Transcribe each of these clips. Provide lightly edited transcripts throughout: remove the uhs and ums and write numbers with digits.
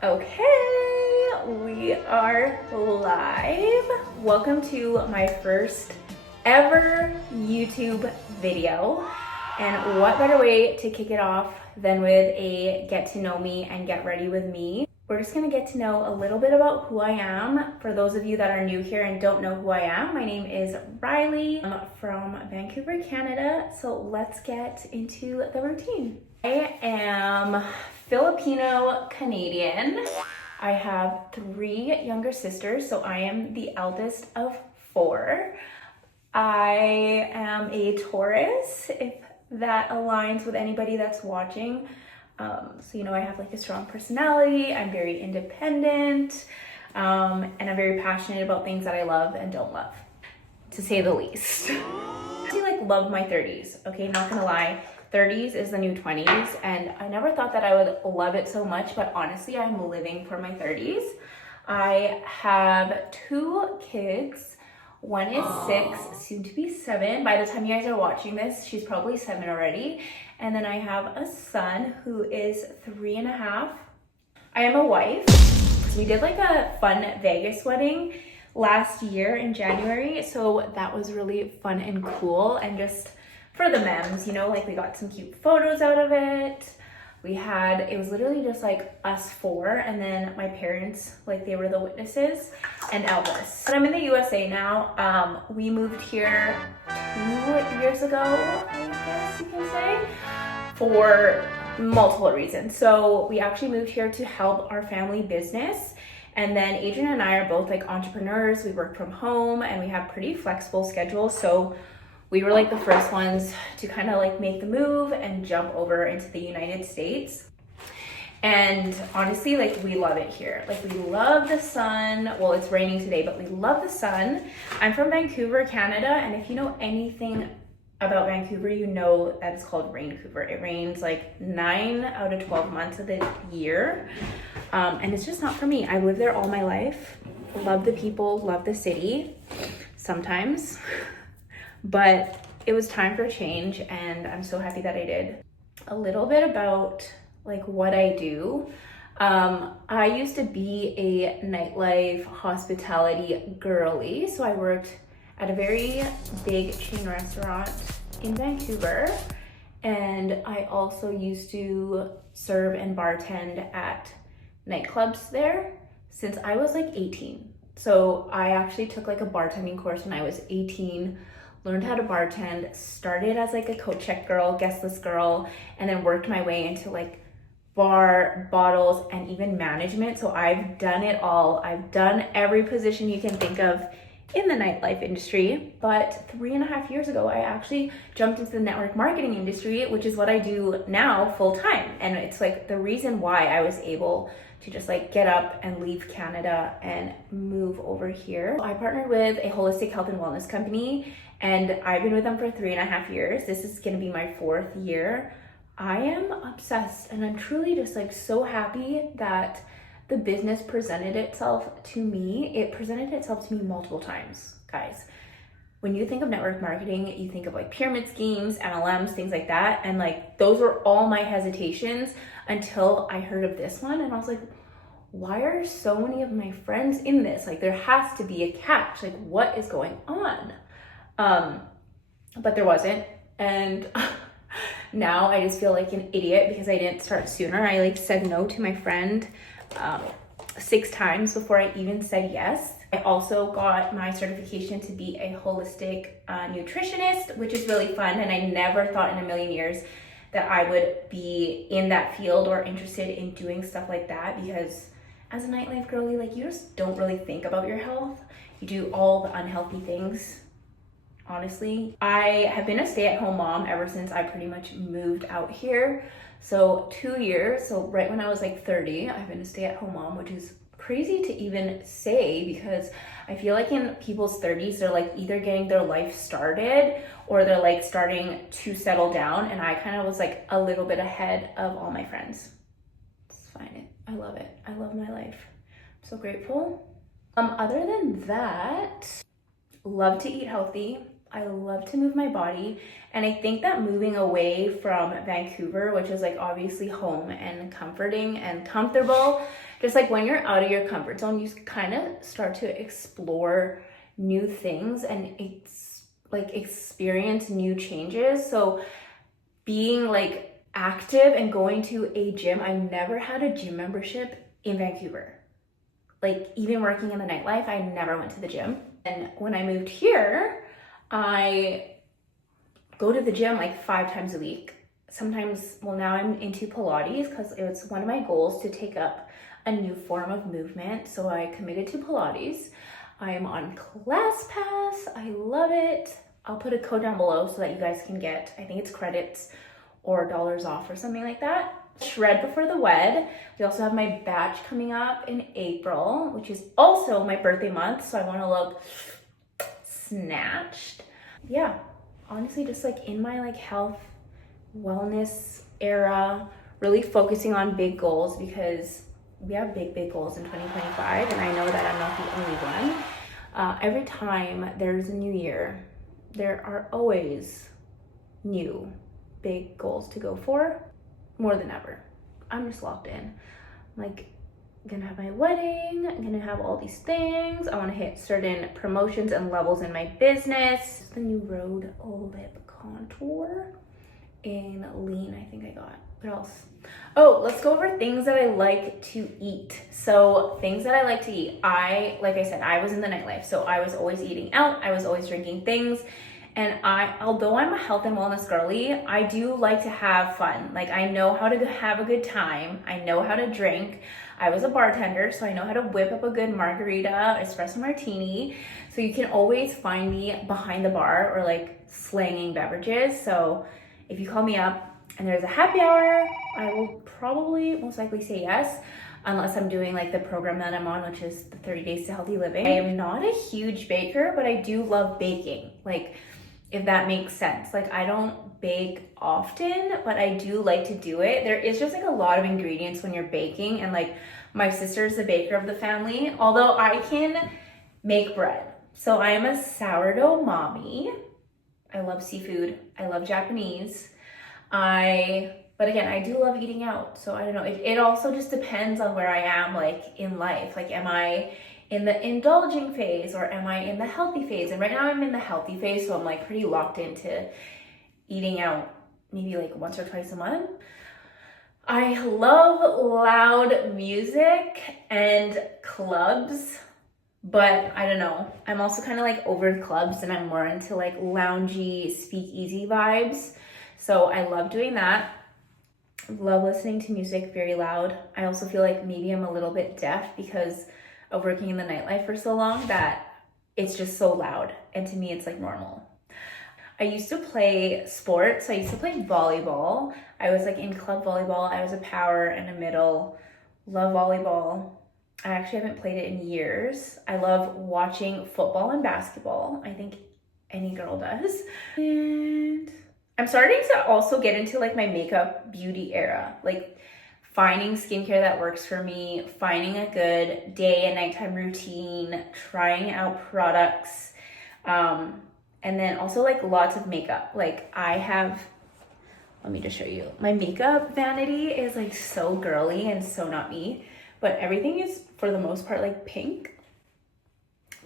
Okay, we are live. Welcome to my first ever YouTube video. And what better way to kick it off than with a get to know me and get ready with me. We're just gonna get to know a little bit about who I am. For those of you that are new here and don't know who I am, my name is Riley. I'm from Vancouver, Canada. So let's get into the routine. I am Filipino Canadian. I have 3 younger sisters, so I am the eldest of 4. I am a Taurus, if that aligns with anybody that's watching. So I have like a strong personality. I'm very independent, and I'm very passionate about things that I love and don't love, to say the least. I love my 30s. Okay, not gonna lie. 30s is the new 20s, and I never thought that I would love it so much, but honestly, I'm living for my 30s. I have 2 kids. One is 6, soon to be 7. By the time you guys are watching this, she's probably 7 already. And then I have a son who is 3.5. I am a wife. We did like a fun Vegas wedding last year in January, so that was really fun and cool, and just for the memes, like we got some cute photos out of it. It was literally just like us 4, and then my parents, like they were the witnesses, and Elvis. But I'm in the USA now. We moved here 2 years ago, I guess you can say, for multiple reasons. So we actually moved here to help our family business. And then Adrian and I are both like entrepreneurs. We work from home and we have pretty flexible schedules. So we were like the first ones to kind of like make the move and jump over into the United States. And honestly, like we love it here. Like we love the sun. Well, it's raining today, but we love the sun. I'm from Vancouver, Canada. And if you know anything about Vancouver, you know that it's called Raincouver. It rains like 9 out of 12 months of the year. And it's just not for me. I've lived there all my life. Love the people, love the city sometimes. But it was time for change, and I'm so happy that I did. A little bit about like what I do. I used to be a nightlife hospitality girly. So I worked at a very big chain restaurant in Vancouver. And I also used to serve and bartend at nightclubs there since I was like 18. So I actually took like a bartending course when I was 18, learned how to bartend, started as like a coat check girl, guest list girl, and then worked my way into like bar, bottles, and even management. So I've done it all. I've done every position you can think of in the nightlife industry. But 3.5 years ago, I actually jumped into the network marketing industry, which is what I do now full time. And it's like the reason why I was able to just like get up and leave Canada and move over here. I partnered with a holistic health and wellness company, and I've been with them for 3.5 years. This is gonna be my 4th year. I am obsessed, and I'm truly just like so happy that the business presented itself to me. It presented itself to me multiple times, guys. When you think of network marketing, you think of like pyramid schemes, MLMs, things like that. And like, those were all my hesitations until I heard of this one. And I was like, why are so many of my friends in this? Like, there has to be a catch. Like, what is going on? But there wasn't. And now I just feel like an idiot because I didn't start sooner. I like said no to my friend 6 times before I even said yes. I also got my certification to be a holistic nutritionist, which is really fun. And I never thought in a million years that I would be in that field or interested in doing stuff like that, because as a nightlife girly, like you just don't really think about your health. You do all the unhealthy things. Honestly, I have been a stay-at-home mom ever since I pretty much moved out here. So 2 years, so right when I was like 30, I've been a stay-at-home mom, which is crazy to even say, because I feel like in people's 30s, they're like either getting their life started or they're like starting to settle down. And I kind of was like a little bit ahead of all my friends. It's fine. I love it. I love my life. I'm so grateful. Other than that, love to eat healthy. I love to move my body. And I think that moving away from Vancouver, which is like obviously home and comforting and comfortable, just like when you're out of your comfort zone, you kind of start to explore new things and it's like experience new changes. So being like active and going to a gym, I never had a gym membership in Vancouver. Like even working in the nightlife, I never went to the gym. And when I moved here, I go to the gym like 5 times a week. Sometimes, well, now I'm into Pilates because it's one of my goals to take up a new form of movement. So I committed to Pilates. I am on ClassPass. I love it. I'll put a code down below so that you guys can get, I think it's credits or dollars off or something like that. Shred before the wed. We also have my batch coming up in April, which is also my birthday month. So I want to look snatched. Yeah, honestly, just like in my like health, wellness era, really focusing on big goals because we have big goals in 2025 and I know that I'm not the only one. Every time there's a new year, there are always new big goals to go for, more than ever. I'm just locked in. I'm like, I'm gonna have my wedding, I'm gonna have all these things. I wanna hit certain promotions and levels in my business. The new Rhode Lip Contour in Lean, I think I got. What else? Oh, let's go over things that I like to eat. So things that I like to eat. Like I said, I was in the nightlife. So I was always eating out. I was always drinking things. And although I'm a health and wellness girly, I do like to have fun. Like I know how to have a good time. I know how to drink. I was a bartender, so I know how to whip up a good margarita, espresso martini. So you can always find me behind the bar or like slanging beverages. So if you call me up and there's a happy hour, I will probably most likely say yes, unless I'm doing like the program that I'm on, which is the 30 Days to Healthy Living. I am not a huge baker, but I do love baking. Like, if that makes sense. Like I don't bake often, but I do like to do it. There is just like a lot of ingredients when you're baking, and like my sister's the baker of the family, although I can make bread. So I am a sourdough mommy. I love seafood. I love Japanese. But again, I do love eating out. So I don't know. It also just depends on where I am like in life. Like am I in the indulging phase or am I in the healthy phase? And right now I'm in the healthy phase, so I'm like pretty locked into eating out maybe like once or twice a month. I love loud music and clubs, but I don't know. I'm also kind of like over clubs and I'm more into like loungy, speakeasy vibes. So I love doing that. Love listening to music very loud. I also feel like maybe I'm a little bit deaf because of working in the nightlife for so long that it's just so loud. And to me, it's like normal. I used to play sports. I used to play volleyball. I was like in club volleyball. I was a power and a middle. Love volleyball. I actually haven't played it in years. I love watching football and basketball. I think any girl does. And I'm starting to also get into like my makeup beauty era. Like finding skincare that works for me, finding a good day and nighttime routine, trying out products, and then also like lots of makeup. Like let me just show you. My makeup vanity is like so girly and so not me, but everything is for the most part like pink.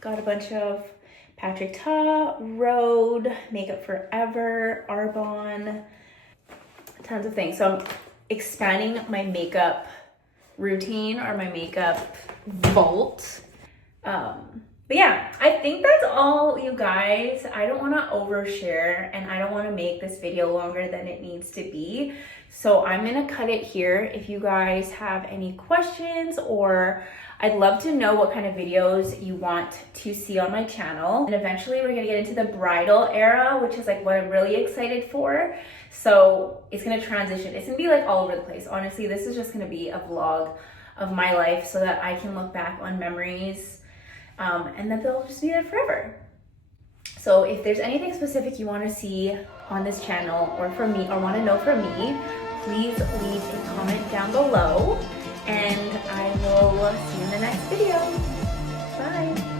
Got a bunch of Patrick Ta, Rhode, Makeup Forever, Arbonne, tons of things. So I'm expanding my makeup routine or my makeup vault. But yeah, I think that's all, you guys. I don't want to overshare and I don't want to make this video longer than it needs to be. So I'm going to cut it here. If you guys have any questions, or I'd love to know what kind of videos you want to see on my channel. And eventually we're going to get into the bridal era, which is like what I'm really excited for. So it's going to transition. It's going to be like all over the place. Honestly, this is just going to be a vlog of my life so that I can look back on memories, and that they'll just be there forever. So if there's anything specific you want to see on this channel or from me or want to know from me, please leave a comment down below and I will see you in the next video. Bye.